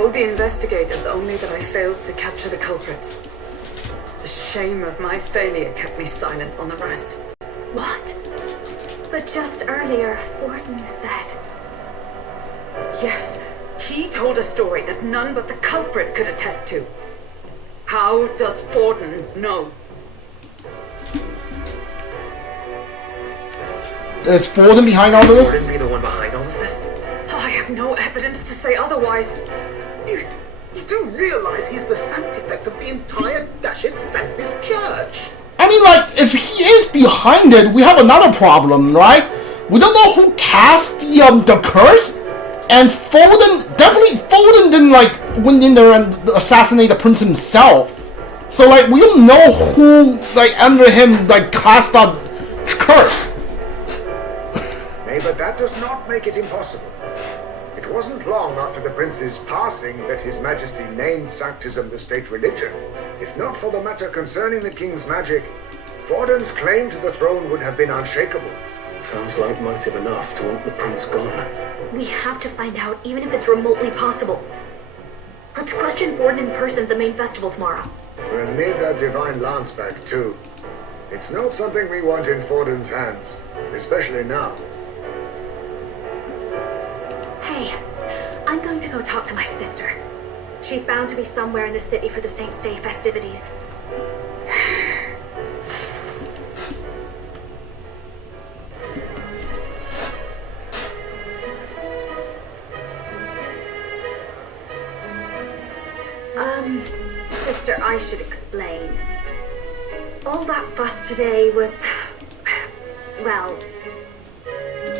told the investigators only that I failed to capture the culprit. The shame of my failure kept me silent on the rest. What? But just earlier, Forden said... Yes, he told a story that none but the culprit could attest to. How does Forden know? Is Forden behind all of this? Forden be the one behind all of this? I have no evidence to say otherwise. You do realize he's the sanctifex of the entire Dashit Sanctus Church? I mean, like, if he is behind it, we have another problem, right? We don't know who cast the curse, and Forden didn't, like, went in there and assassinate the prince himself. So, like, we don't know who, like, under him, like, cast that curse. Nay, but that does not make it impossible. It wasn't long after the prince's passing that His Majesty named Sanctism the state religion. If not for the matter concerning the king's magic, Forden's claim to the throne would have been unshakable. Sounds like motive enough to want the prince gone. We have to find out, even if it's remotely possible. Let's question Forden in person at the main festival tomorrow. We'll need that divine lance back too. It's not something we want in Forden's hands, especially now. Hey, I'm going to go talk to my sister. She's bound to be somewhere in the city for the Saints' Day festivities. Sister, I should explain. All that fuss today was... well...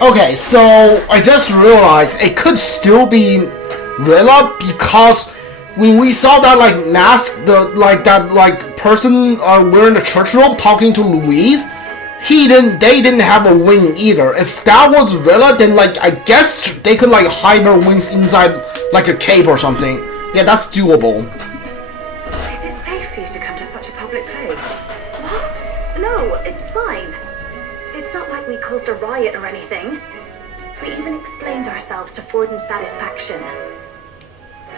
Okay, so I just realized it could still be Rella, because when we saw that, like, mask, that person wearing the church robe talking to Louise, they didn't have a wing either. If that was Rella, then, like, I guess they could, like, hide their wings inside, like, a cape or something. Yeah, that's doable. Is it safe for you to come to such a public place? What? No, it's fine. It's not like we caused a riot or anything. We even explained ourselves to Forden's satisfaction.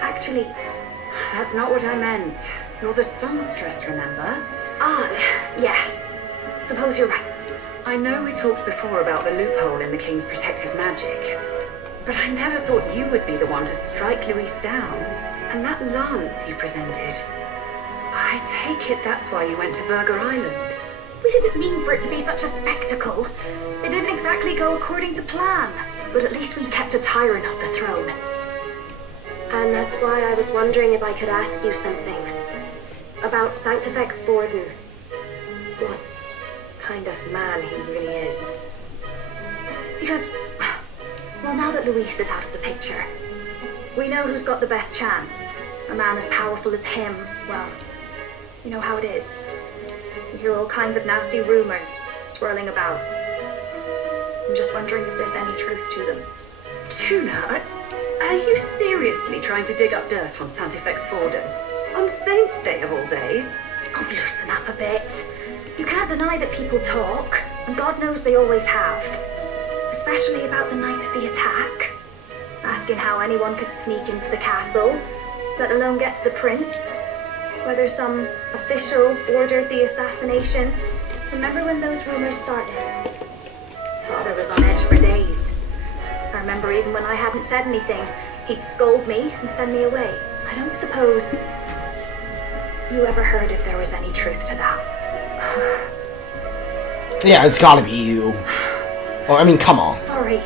Actually... That's not what I meant. You're the songstress, remember? Ah, yes. Suppose you're right. I know we talked before about the loophole in the king's protective magic, but I never thought you would be the one to strike Louise down. And that lance you presented, I take it that's why you went to Virga Island. We didn't mean for it to be such a spectacle. It didn't exactly go according to plan, but at least we kept a tyrant off the throne. And that's why I was wondering if I could ask you something. About Sanctifex Forden. What kind of man he really is. Because, well, now that Luis is out of the picture, we know who's got the best chance. A man as powerful as him, well, you know how it is. We hear all kinds of nasty rumors swirling about. I'm just wondering if there's any truth to them. Tuna, are you seriously trying to dig up dirt on Sanctifex Forden? On Saints' Day of all days? Oh, loosen up a bit. You can't deny that people talk, and God knows they always have. Especially about the night of the attack. Asking how anyone could sneak into the castle, let alone get to the prince. Whether some official ordered the assassination. Remember when those rumors started? Father was on edge for days. I remember even when I hadn't said anything, he'd scold me and send me away. I don't suppose you ever heard if there was any truth to that. Yeah, it's gotta be you. Oh, I mean, come on. Sorry.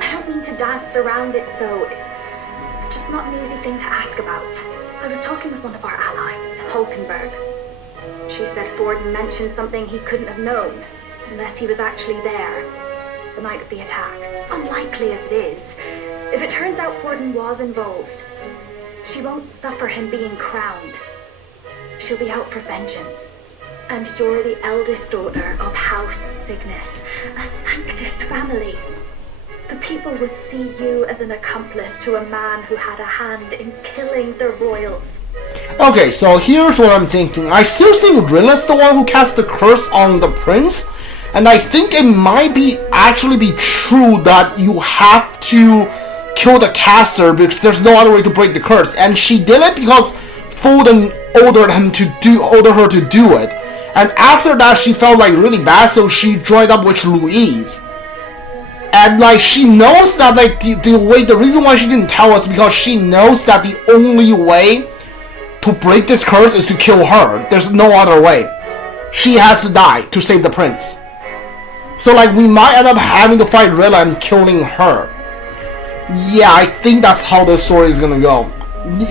I don't mean to dance around it, so it's just not an easy thing to ask about. I was talking with one of our allies, Hulkenberg. She said Forden mentioned something he couldn't have known, unless he was actually there, the night of the attack. Unlikely as it is, if it turns out Forden was involved, she won't suffer him being crowned. She'll be out for vengeance. And you're the eldest daughter of House Cygnus, a Sanctist family. The people would see you as an accomplice to a man who had a hand in killing the royals. Okay, so here's what I'm thinking. I still think Rella's the one who cast the curse on the prince, and I think it might be actually be true that you have to kill the caster because there's no other way to break the curse, and she did it because Foden ordered her to do it. And after that, she felt like really bad, so she joined up with Louise. And like she knows that like the reason why she didn't tell us because she knows that the only way to break this curse is to kill her. There's no other way. She has to die to save the prince. So like we might end up having to fight Rella and killing her. Yeah, I think that's how the story is gonna go.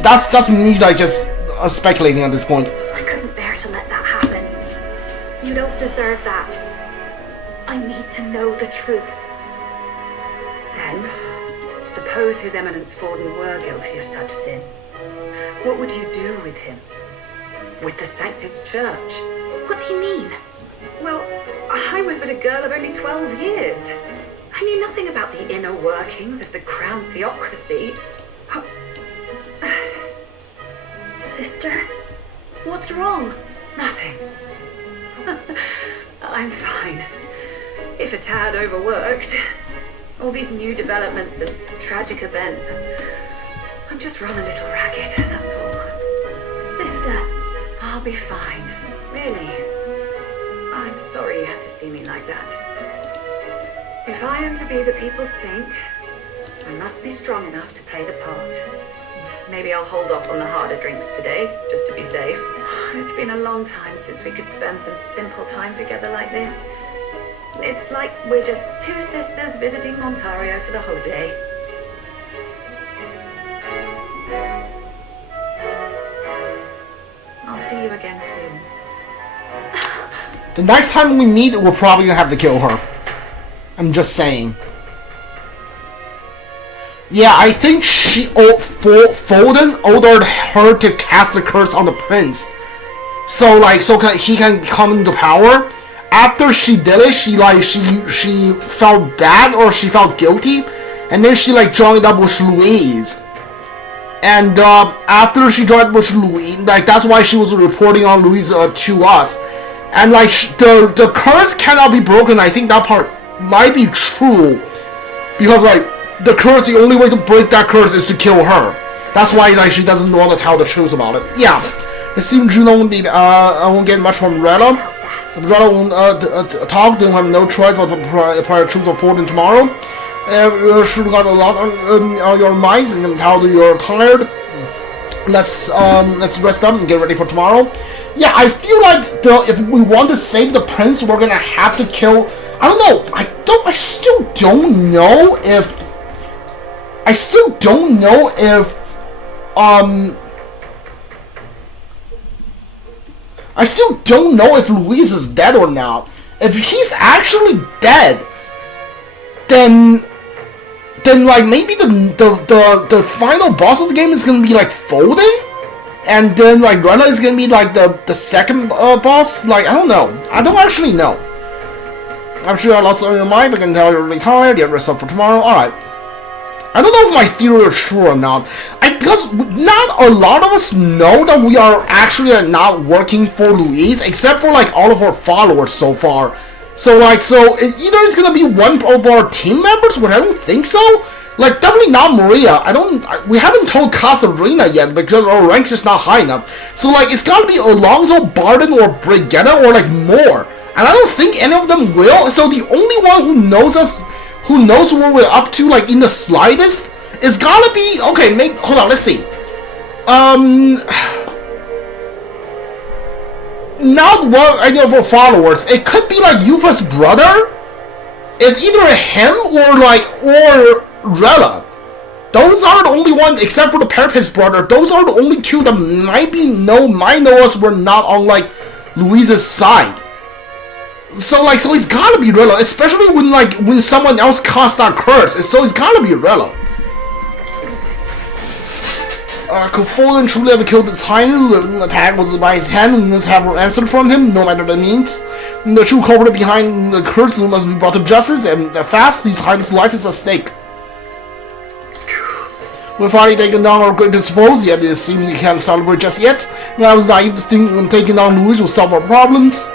That's me like just speculating at this point. I couldn't bear to let that happen. You don't deserve that. I need to know the truth. Then, suppose His Eminence Forden were guilty of such sin. What would you do with him? With the Sanctus Church? What do you mean? Well, I was but a girl of only 12 years. I knew nothing about the inner workings of the crown theocracy. Sister, what's wrong? Nothing. I'm fine. If a tad overworked. All these new developments and tragic events. I'm just run a little ragged, that's all. Sister, I'll be fine. Really. I'm sorry you had to see me like that. If I am to be the people's saint, I must be strong enough to play the part. Maybe I'll hold off on the harder drinks today, just to be safe. It's been a long time since we could spend some simple time together like this. It's like we're just two sisters visiting Montario for the holiday. I'll see you again soon. The next time we meet, we're probably gonna have to kill her. I'm just saying. Yeah, I think Foden ordered her to cast the curse on the prince, so he can come into power. After she did it, she felt bad or she felt guilty, and then she joined up with Louise. And after she joined with Louise, that's why she was reporting on Louise to us. And the curse cannot be broken. I think that part might be true because the only way to break that curse is to kill her. That's why she doesn't want to tell the truth about it. Yeah, it seems Juno won't get much from Rella. If Rella won't talk, then we have no choice but to prior truth of Forden tomorrow. You should got a lot on your minds, and how you're tired. Let's rest up and get ready for tomorrow. Yeah, I feel like if we want to save the prince, we're gonna have to kill. I don't know. I still don't know if. I still don't know if. I still don't know if Louise is dead or not. If he's actually dead, then maybe the final boss of the game is gonna be Foden, and then Rella is gonna be the second boss. I don't know. I don't actually know. I'm sure you have lots on your mind, but I can tell you're really tired. Get rest up for tomorrow. All right. I don't know if my theory is true or not. Because not a lot of us know that we are actually not working for Louise, except for all of our followers so far. So either it's gonna be one of our team members, but I don't think so. Definitely not Maria. We haven't told Katharina yet because our ranks is not high enough. So it's gotta be Alonso, Barden, or Brigitta, or more. And I don't think any of them will. So the only one who knows us, who knows what we're up to, in the slightest, is gotta be, okay, hold on, let's see. Not what any of our followers. It could be Yufa's brother. It's either him or Rella. Those are the only ones, except for the Parapet's brother. Those are the only two that might know us. We're not on Louise's side. So it's gotta be Rella, especially when someone else casts that curse. So it's gotta be Rella. Could Foden truly have killed his highness? The attack was by his hand and must have answered from him, no matter the means. The true culprit behind the curse must be brought to justice, and fast, his highness' life is at stake. We've already taken down our greatest foes, yet it seems we can't celebrate just yet. And I was naive to think when taking down Louise will solve our problems.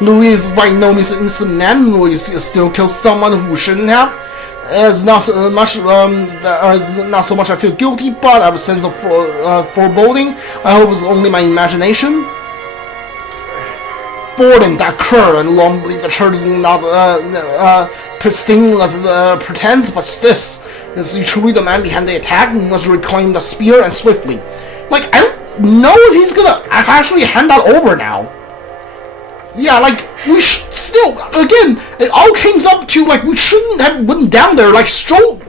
Louise is by no means an innocent man. Louise still killed someone who shouldn't have. It's not so much. Not so much. I feel guilty, but I have a sense of foreboding. I hope it's only my imagination. Forden, that cur, and long believe the church is not pristine as pretends, but this is truly the man behind the attack. We must reclaim the spear and swiftly. Like, I don't know if he's gonna actually hand that over now. Yeah, like, we should still, again, it all came up to, like, we shouldn't have went down there, like, Stroh,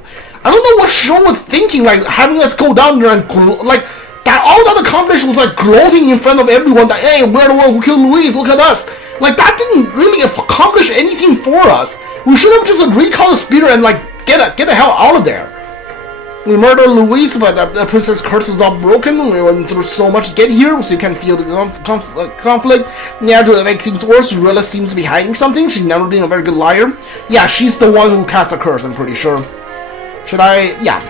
I don't know what Stroh was thinking, like, having us go down there and, like, that all that accomplished was, like, gloating in front of everyone that, hey, we're the one who killed Louise, look at us. Like, that didn't really accomplish anything for us. We should have just recalled the spear and, like, get the hell out of there. We murdered Louise, but the princess curse is all broken. We went through so much to get here, so you can feel the conflict. Yeah, to make things worse, Rella seems to be hiding something. She's never been a very good liar. Yeah, she's the one who cast the curse, I'm pretty sure. Should I? Yeah.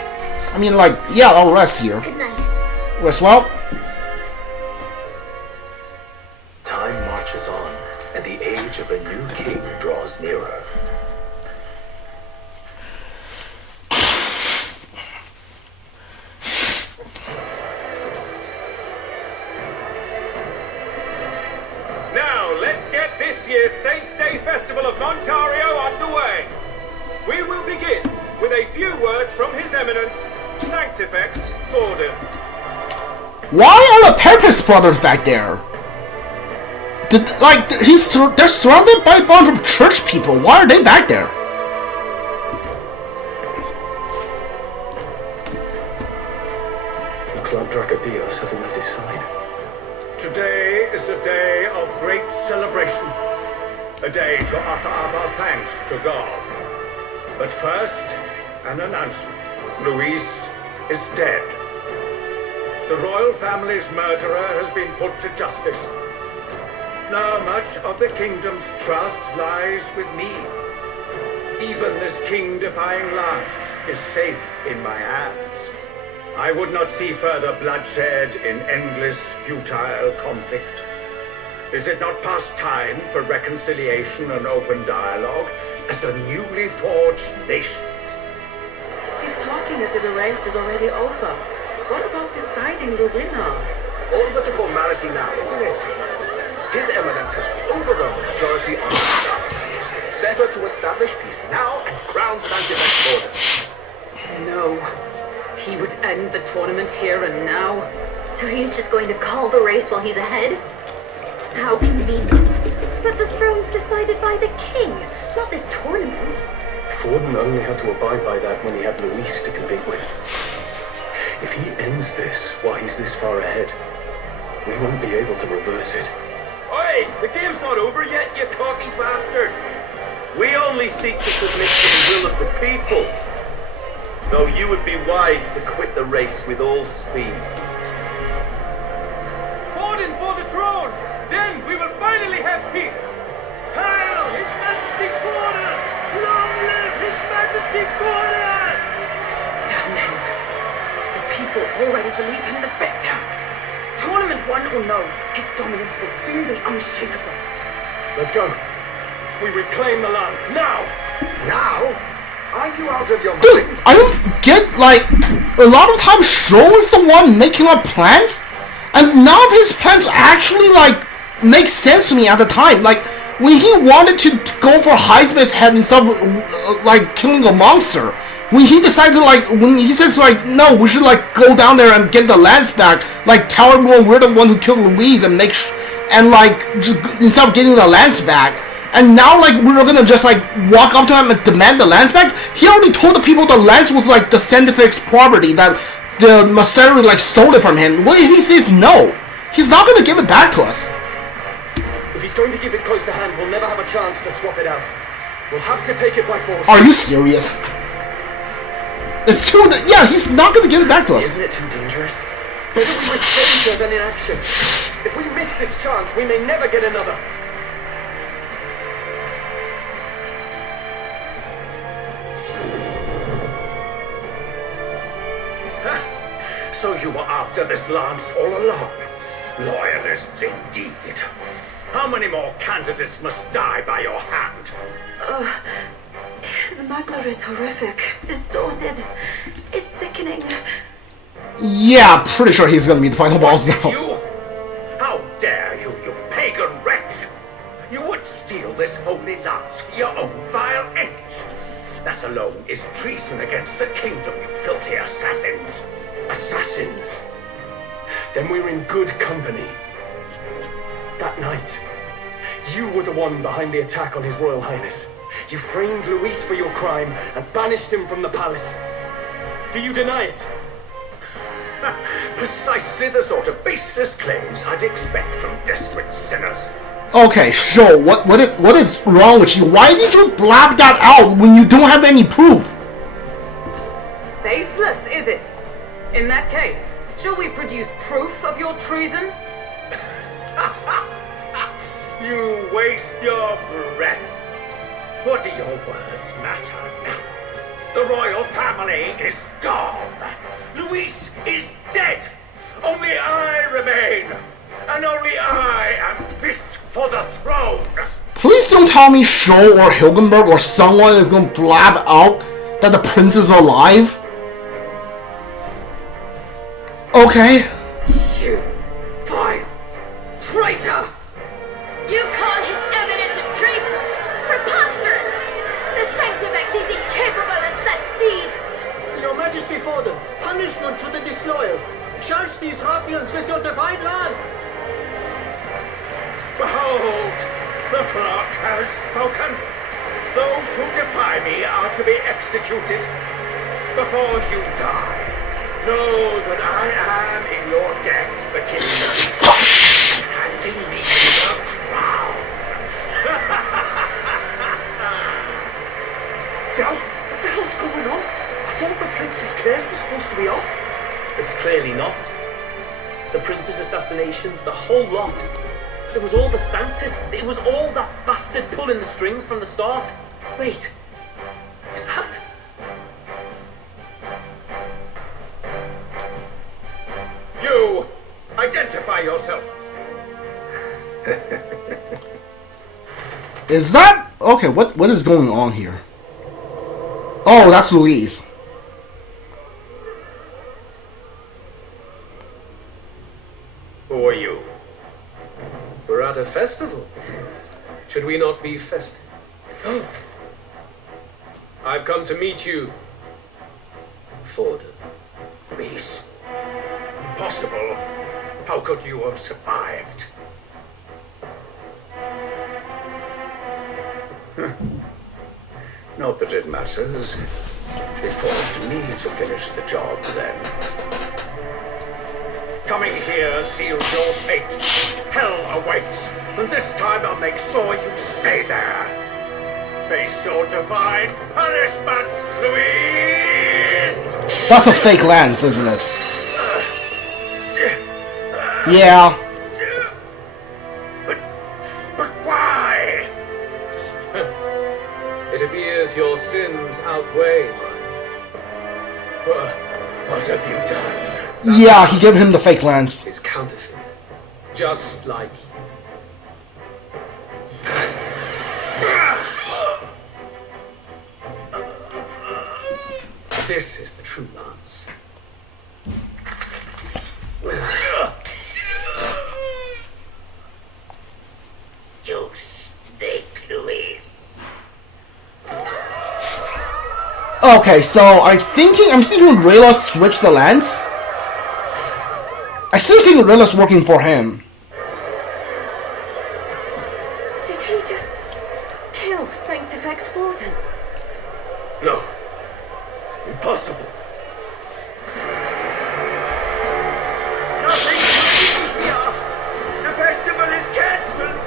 I mean, like, yeah, I'll rest here. Good night. Rest well. Time marches on, and the age of a new king draws nearer. Now, let's get this year's Saints' Day Festival of Montario underway. We will begin with a few words from His Eminence, Sanctifex Forden. Why are the Purpose brothers back there? They're surrounded by a bunch of church people. Why are they back there? Looks like Dracodios hasn't left his side. Today is a day of great celebration. A day to offer up our thanks to God. But first, an announcement. Louise is dead. The royal family's murderer has been put to justice. Now much of the kingdom's trust lies with me. Even this king-defying lance is safe in my hands. I would not see further bloodshed in endless, futile conflict. Is it not past time for reconciliation and open dialogue as a newly forged nation? He's talking as if the race is already over. What about deciding the winner? All but a formality now, isn't it? His Eminence has the overwhelming majority on his side. Better to establish peace now and crown Sanctifex Forden. No. He would end the tournament here and now. So he's just going to call the race while he's ahead? How convenient. But the throne's decided by the king, not this tournament. Forden only had to abide by that when he had Louise to compete with. If he ends this while he's this far ahead, we won't be able to reverse it. Oi! The game's not over yet, you cocky bastard! We only seek to submit to the will of the people. Though you would be wise to quit the race with all speed. Forden for the throne! Then we will finally have peace! Hail His Majesty Forden! Long live His Majesty Forden! Damn him. The people already believe him the victor. Tournament won or no, his dominance will soon be unshakable. Let's go. We reclaim the lance now! Now? Are you out of your Dude, mind? I don't get, like, a lot of times Stroh is the one making up plans, and none of his plans actually, like, make sense to me at the time. Like, when he wanted to go for Highsmith's head instead of, like, killing a monster, when he decided to, like, when he says, like, no, we should, like, go down there and get the lance back, like, tell everyone we're the one who killed Louise and and, like, just, instead of getting the lance back, and now, like, we're gonna just, like, walk up to him and demand the lance back? He already told the people the lance was, like, the Sanctifex property, that the monastery, like, stole it from him. What if he says no? He's not gonna give it back to us. If he's going to keep it close to hand, we'll never have a chance to swap it out. We'll have to take it by force. Are you serious? It's too... Yeah, he's not gonna give it back to us. Isn't it too dangerous? Better we risk danger than inaction. If we miss this chance, we may never get another. So you were after this lance all along? Loyalists indeed. How many more candidates must die by your hand? His smuggler is horrific, distorted. It's sickening. Yeah, pretty sure he's gonna be the final boss now. You? How dare you, you pagan wretch! You would steal this holy lance for your own vile ends. That alone is treason against the kingdom, you filthy assassins. Assassins? Then we're in good company. That night, you were the one behind the attack on His Royal Highness. You framed Luis for your crime and banished him from the palace. Do you deny it? Precisely the sort of baseless claims I'd expect from desperate sinners. Okay, sure. What is wrong with you? Why did you blab that out when you don't have any proof? Baseless, is it? In that case, shall we produce proof of your treason? You waste your breath. What do your words matter now? The royal family is gone. Luis is dead. Only I remain. And only I am fit for the throne. Please don't tell me Sho or Hilgenberg or someone is gonna blab out that the prince is alive. Okay. You vile traitor! You call his eminence a traitor? Preposterous! The Sanctifex is incapable of such deeds! Your Majesty Forden, punishment to the disloyal. Charge these ruffians with your divine lance! Behold, the flock has spoken. Those who defy me are to be executed. Before you die, know that I am in your debt the kingdom, handing me the crown. Del, what the hell's going on? I thought the prince's case was supposed to be off. It's clearly not. The prince's assassination, the whole lot. It was all the Sanctists. It was all that bastard pulling the strings from the start. Wait, is that? You, identify yourself. Is that okay? What is going on here? Oh, that's Louise. Who are you? We're at a festival. Should we not be festive? I've come to meet you, Forden. Luis. Impossible. How could you have survived? Not that it matters. It falls to me to finish the job then. Coming here seals your fate. Hell awaits, and this time I'll make sure you stay there. Face your divine punishment, Luis! That's a fake lance, isn't it? Yeah. But why? It appears your sins outweigh mine. What have you done? Yeah, he gave him the fake lance. It's counterfeit. Just like this is the true lance. You snake, Luis. Okay, so I'm thinking Rella switched the lance. I still think Rella's working for him. Did he just kill Sanctifex Forden? No. Impossible. Nothing here. The festival is cancelled.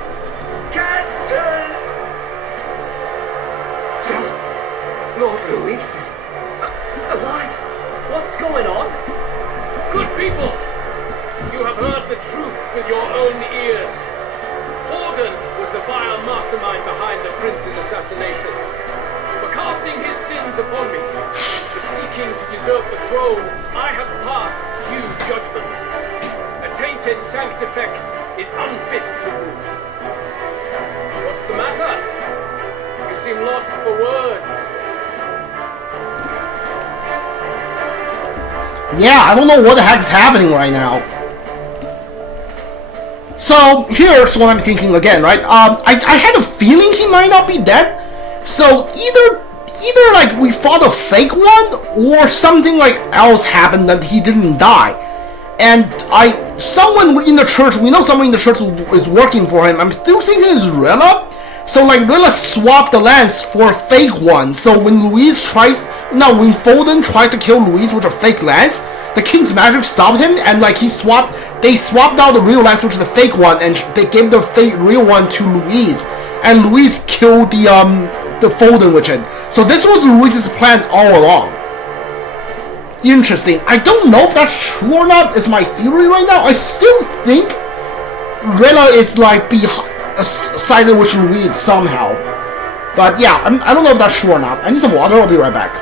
Cancelled. Lord Luis is alive. What's going on? Good people, you have heard the truth with your own ears. Forden was the vile mastermind behind the prince's assassination. For casting his sins upon me, for seeking to usurp the throne, I have passed due judgment. A tainted Sanctifex is unfit to rule. What's the matter? You seem lost for words. Yeah, I don't know what the heck's happening right now. So, here's what I'm thinking again, right? I had a feeling he might not be dead. So, either like we fought a fake one, or something like else happened that he didn't die. And someone in the church, we know someone in the church is working for him. I'm still thinking it's Rella. So like Rella swapped the lance for a fake one. So when when Foden tried to kill Louise with a fake lance, the king's magic stopped him, and like they swapped out the real lance, which is the fake one, and they gave the fake real one to Louise, and Louise killed the Foden with it. So this was Louise's plan all along. Interesting. I don't know if that's true or not. It's my theory right now. I still think Rella is like sided with Louise somehow. But yeah, I don't know if that's true or not. I need some water. I'll be right back.